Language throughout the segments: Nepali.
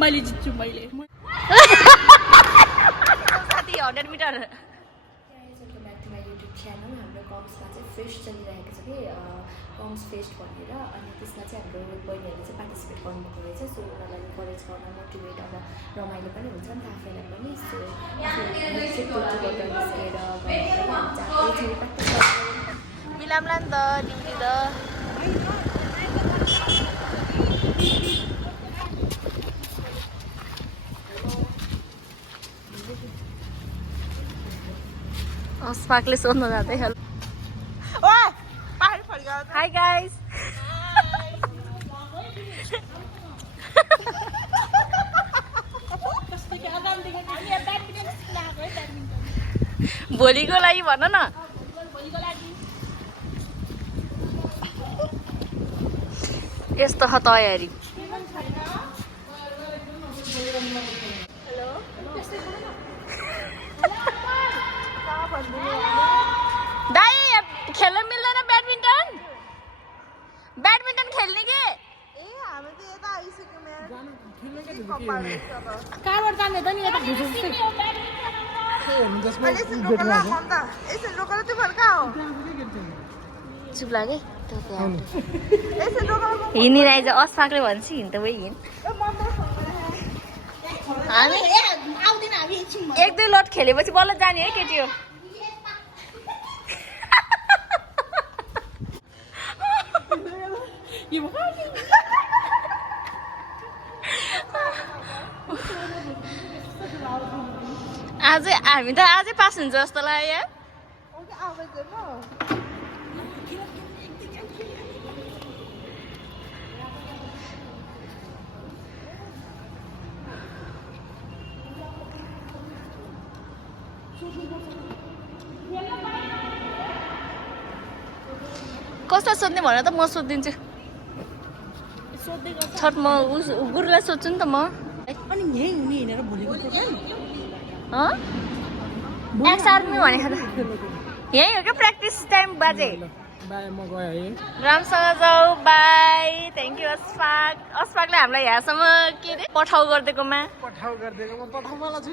मैले जित्छु मैले साथी 100 metre welcome back to my YouTube channel. हाम्रो कम्समा चाहिँ फेस्ट चलिरहेको छ कि कम्स फेस्ट भनेर, अनि त्यसमा चाहिँ हाम्रो बहिनीहरूले चाहिँ पार्टिसिपेट गर्नुभएको रहेछ। सो उनीहरूलाई इन्करेज गर्न मोटिभेट अब रमाइलो पनि हुन्छ नि त आफैलाई पनि। सो मिलामला नि त ड्युटी त अस्पाकले सोध्न जाँदै हेलो हाई गाइस भोलिको लागि भन न। यस्तो छ तयारी। दाइ खेल्न मिल्दैन ब्याडमिन्टन? ब्याडमिन्टन खेल्ने के? कहाँबाट जाने त नि यता चुप लाग्यो हिँडिरहेछ। अस्पाकले भन्छ हिँड त वही हिँड। हामी 1-2 लट खेलेपछि बल्ल जाने है केटी हो। आजै हामी त आजै पास हुन्छ जस्तो लाग्यो। कसलाई सोध्ने भनेर त म सोधिदिन्छु। छट म गुरुलाई सोध्छु नि त म। अनि यही हुने हिँडेर भोलिको प्रोग्राम एक्स आर्मी भनेको त यही हो क्या प्र्याक्टिस टाइम बाजे। बाई म गएँ है। राम्रोसँग जाऊ बाई। Thank you Aspak. अस्पाकले हामीलाई यहाँसम्म के अरे पठाउ गरिदिएकोमा। पठाउ गरिदिएको म पठाउवाला छु।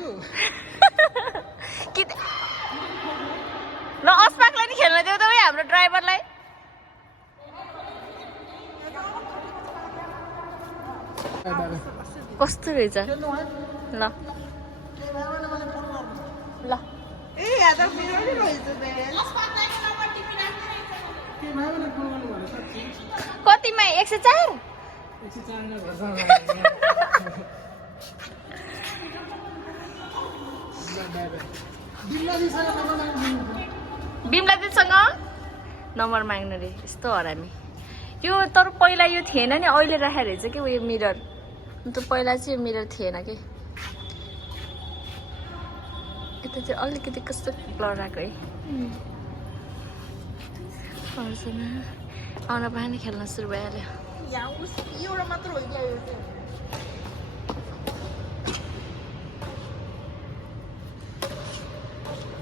कि ल अस्पाकलाई नि खेल्न देऊ त है हाम्रो ड्राइभरलाई। कस्तो रहेछ ल ल कतिमा 104? बिमला दिदीसँग नम्बर माग्नु रे। यस्तो हरामी यो। तर पहिला यो थिएन नि, अहिले राखेर रहेछ कि उयो मिरर। त पहिला चाहिँ मिरर थिएन कि। यता चाहिँ अलिकति कस्तो ब्लर आएको है। आउन पाएन खेल्न सुरु भइहाल्यो।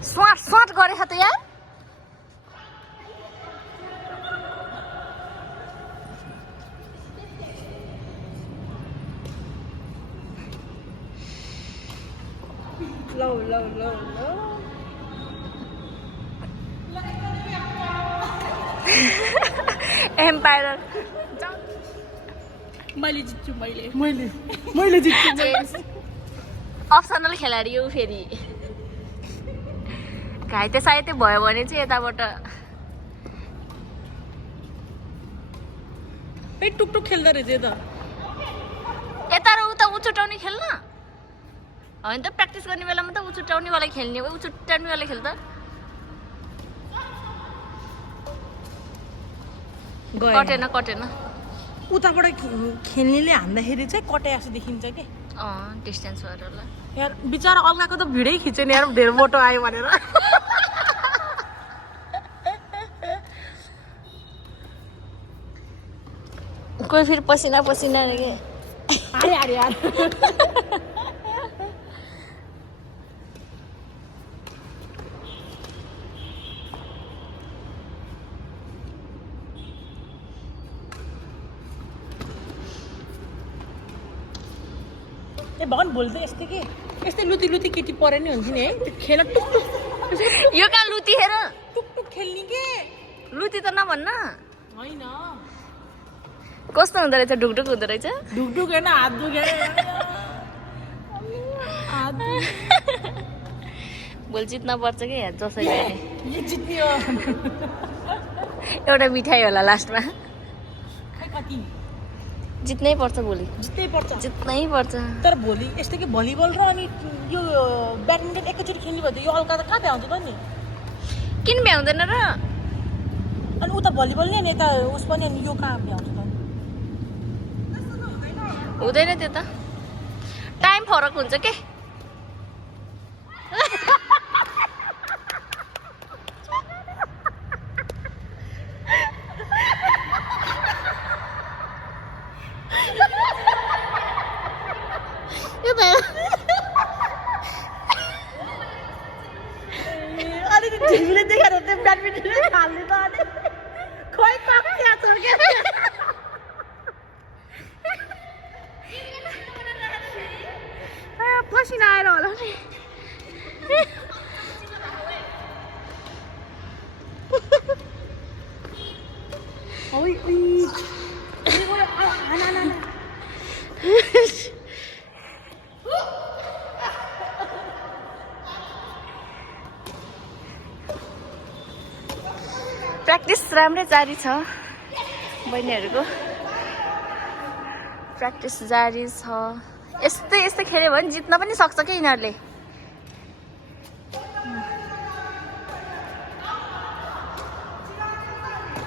स्वाट स्वाट गरेछ त यार। एम्पायर मैले जित्छु मैले जित्छु। अप्सनल खेलाडी हो फेरि। घाइते साइते भयो भने चाहिँ यताबाट टुकटुक खेल्दो रहेछ त। यता र उता उचुटाउने खेल्न होइन त। प्र्याक्टिस गर्ने बेलामा त उचुटाउने वाला खेल्ने हो। उचुटाउने वाला खेल्दा कटेन कटेन। उताबाट खेल्नेले हान्दाखेरि चाहिँ कटे जस्तो देखिन्छ कि। डिस्टेन्स भएर होला यार। बिचरा अल्काको त भिडै खिच्यो नि यार, धेरै मोटो आयो भनेर। कोही फेरि पसिना पसिना के अरे यार ए भगवान् भोलि त यस्तै लुती लुती केटी परे नि हुन्छ नि है त्यो खेल टुकटुक यो कहाँ लुती हेर टुकटुक खेल्ने के लुती त नभन्न होइन कस्तो हुँदो रहेछ ढुकढुक हुँदो रहेछ ढुकढुक होइन हात दुख्यो भोलि जित्न पर्छ कि जसरी यो जित्ने हो एउटा मिठाई होला लास्टमा खै कति जित्नै पर्छ भोलि जित्नै पर्छ तर भोलि यस्तो कि भलिबल र अनि यो ब्याडमिन्टन एकैचोटि खेल्ने भयो त यो हल्का त कहाँ भ्याउँछ त नि किन भ्याउँदैन र अनि उता भलिबल नि अनि यता उस पनि अनि यो कहाँ भ्याउँछ त हुँदैन त्यो त टाइम फरक हुन्छ के अनि ढिङ्गले देखाएर त्यो ब्याडमिन्टन हाल्ने त अनि खोइ कहाँ छ क्या पसिना आएर होला नि प्र्याक्टिस राम्रै जारी छ बहिनीहरूको प्र्याक्टिस जारी छ यस्तै खेल्यो भने जित्न पनि सक्छ कि यिनीहरूले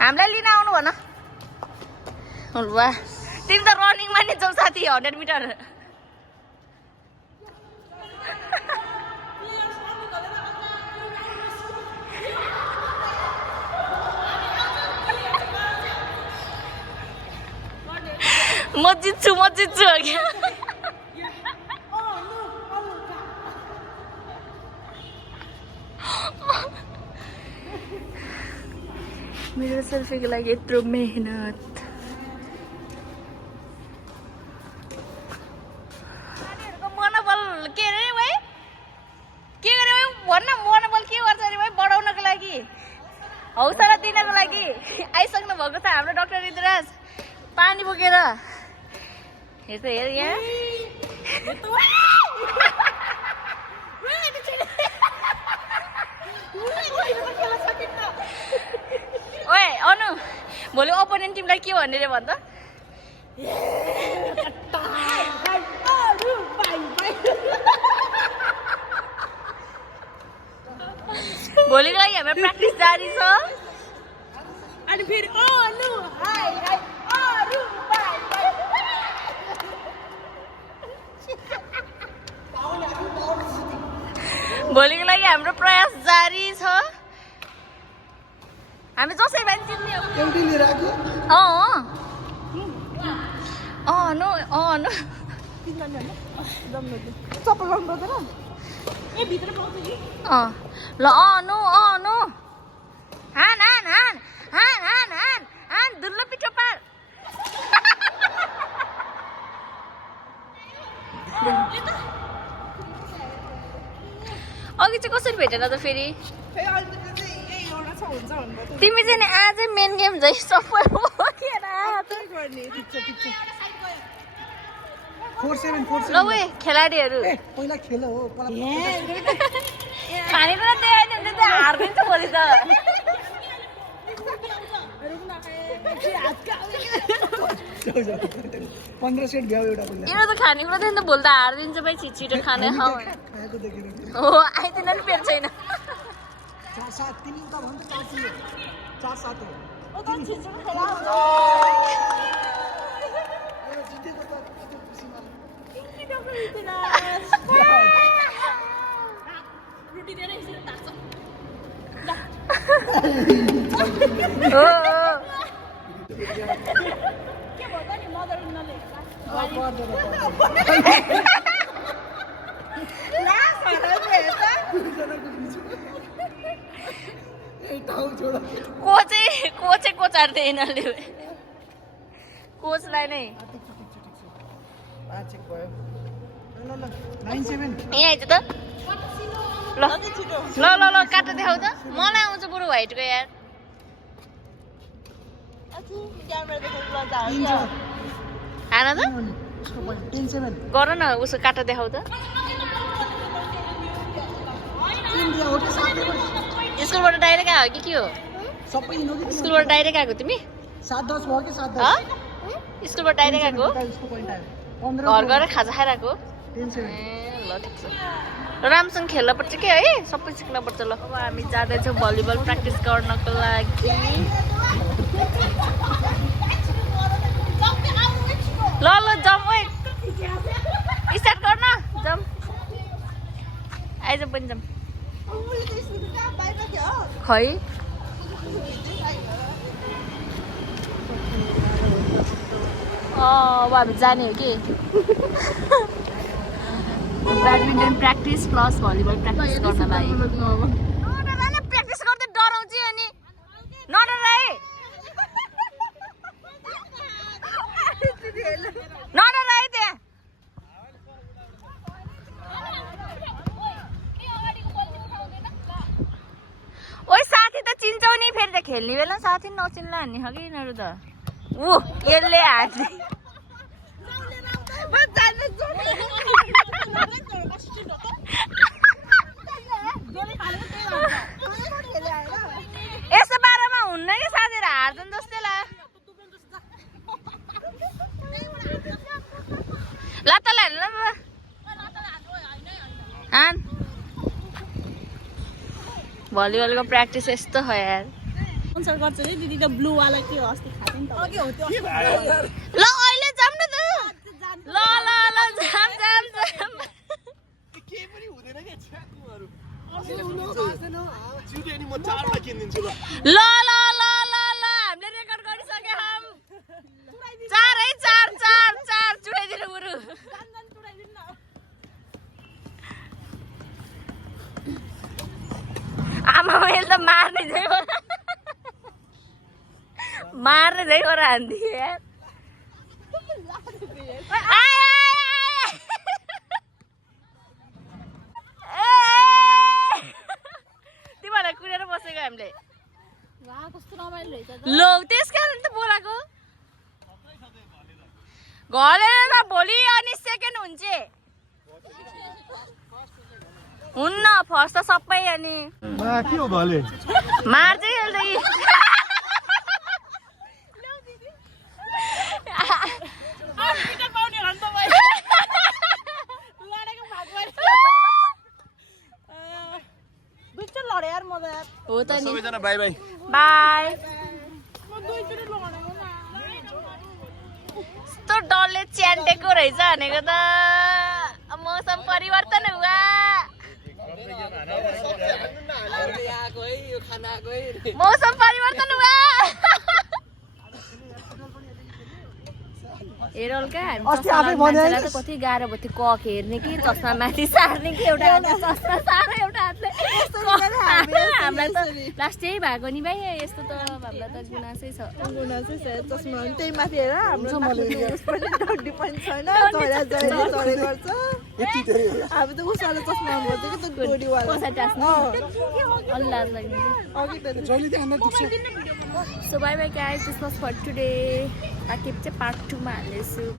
हामीलाई लिन आउनु भन वाह तिमी त रनिङमा नि जाऊ साथी 100 मिटर म जित्छु हो क्या मेरो सेल्फीको लागि यत्रो मेहनत मनोबल के अरे भाइ के गरे भाइ भन्न मनोबल के गर्छ अरे भाइ बढाउनको लागि हौसला दिनको लागि आइसक्नु भएको छ हाम्रो डाक्टर ऋतुराज पानी बोकेर हेर हेर यहाँ ओए अनु भोलि ओपोनेन्ट टिमलाई के भन्ने रे भन्छ भोलिको लागि हाम्रो प्र्याक्टिस जारी छ अनि फेरि अनु हाई हाई अरु बाइ भोलिको लागि हाम्रो प्रयास जारी छ हामी जसै भए पनि जित्ने हो एउटै लिएर आएको नो चप्पल लाउनु पर्दैन ए भित्र पाउँछ कि ल नो हान दुल्लो पिठो पार अघि चाहिँ कसरी भेटेन त फेरि तिमी चाहिँ नि आज मेन गेम झै सबै बोकेर ल वे खेलाडीहरू पहिला खेल हो खानेकुरा देखाएन भने त हारिदिन्छ भोलि त 15 सेट भ्याउ एउटा पहिला यिनीहरू त खानेकुरा देख्यो नि त भोलि त हारिदिन्छ भाइ छिटो खाने खाऊ खाएको देखेर हो आइदिन नि पेट छैन 4-7 तिमी त भन्छ 4-7 हो ओ त छिटो खेला जितेको त त्यो खुसी मार्नु किन डक्टर रुटी दिएर यसरी ताक्छ हो के भयो नि मदर उनले कोचार्दै यिनीहरूले कोचलाई नै 97 यहाँ आइज त ल ल ल ल काटेर देखाउ त मलाई आउँछ बरु व्हाइटको यार खाना त गर न उसको काटेर देखाउ त स्कुलबाट डाइरेक्ट आयो कि के हो सबै नदी स्कुलबाट डाइरेक्ट आएको तिमी 7-10 भयो कि 7-10 स्कुलबाट डाइरेक्ट आएको उसको पोइन्ट आयो 15 घर गएर खाजा खाएर आएको 10 ए ल ठिक छ राम्रोसँग खेल्न पर्छ के है सबै सिक्न पर्छ ल अब हामी जाँदैछौँ भलिबल प्र्याक्टिस गर्नको लागि ल ल जम ओइ स्टार्ट गर्न जम आइज पनि जम खै अब हामी जाने हो कि badminton practice plus volleyball practice गर्नलाई प्र्याक्टिस गर्दै डराउँछ अनि नडराए नडराए त्यहाँ ओइ साथी त चिन्छौ नि फेरि त खेल्ने बेला साथी नचिन्ला भन्ने हो कि यिनीहरू त ऊ यसले हाँस्ने यस्तो बाह्रमा हुन्न कि साथीहरू हार्छन् जस्तै ला लत्ता ल भलिबलको प्र्याक्टिस यस्तो हो यार स्पोन्सर गर्छ नि दिदी त ब्लू वाला के हो अस्ति खाथे नि त अघि हो त्यो ल अहिले जाम न त ल ल ल जाम जाम जाम के पनि हुँदैन के छ्याकुहरू जिउले नि म 4 मा किनिदिन्छु ल ल ल ल ल ल हामीले रेकर्ड गरिसके हम 4 है 4 4 4 चुडाइदिनु बरु आमा मैले त मार्ने झै मार्ने झै गरेर हान्थ्यो यार तिमीहरूलाई कुरेर बसेको हामीले लो त्यस कारण त बोलाएको घलेर भोलि अनि सेकेन्ड हुन्छ हुन्न फर्स्ट त सबै अनि के हो घले मार्छ यसले हो त नि सबैजना बाइ बाइ बाई यस्तो डरले च्यान्टेको रहेछ भनेको त मौसम परिवर्तन हुआ मौसम परिवर्तन हुआ हेरल क्या मान्छेलाई त कति गाह्रो भयो त्यो कक हेर्ने कि चस्मा माथि सार्ने कि एउटा हातले चस्मा सार एउटा हातले हामीलाई त लास्ट त्यही भएको नि भाइ यस्तो त हामीलाई त गुनासै छ चस्मा त्यही माथि हेर हाम्रो डड्डी पनि छैन चरा चरे गर्छ अब त उसले चस्मा गर्छ कि त डोरीवाला कसै टास्ने अल्लाह लाग्ने अघि त जहिले चाहिँ अन्डर दुख्छ so bye bye guys this was for today आके चाहिँ पार्ट 2 मा हाल्दैछु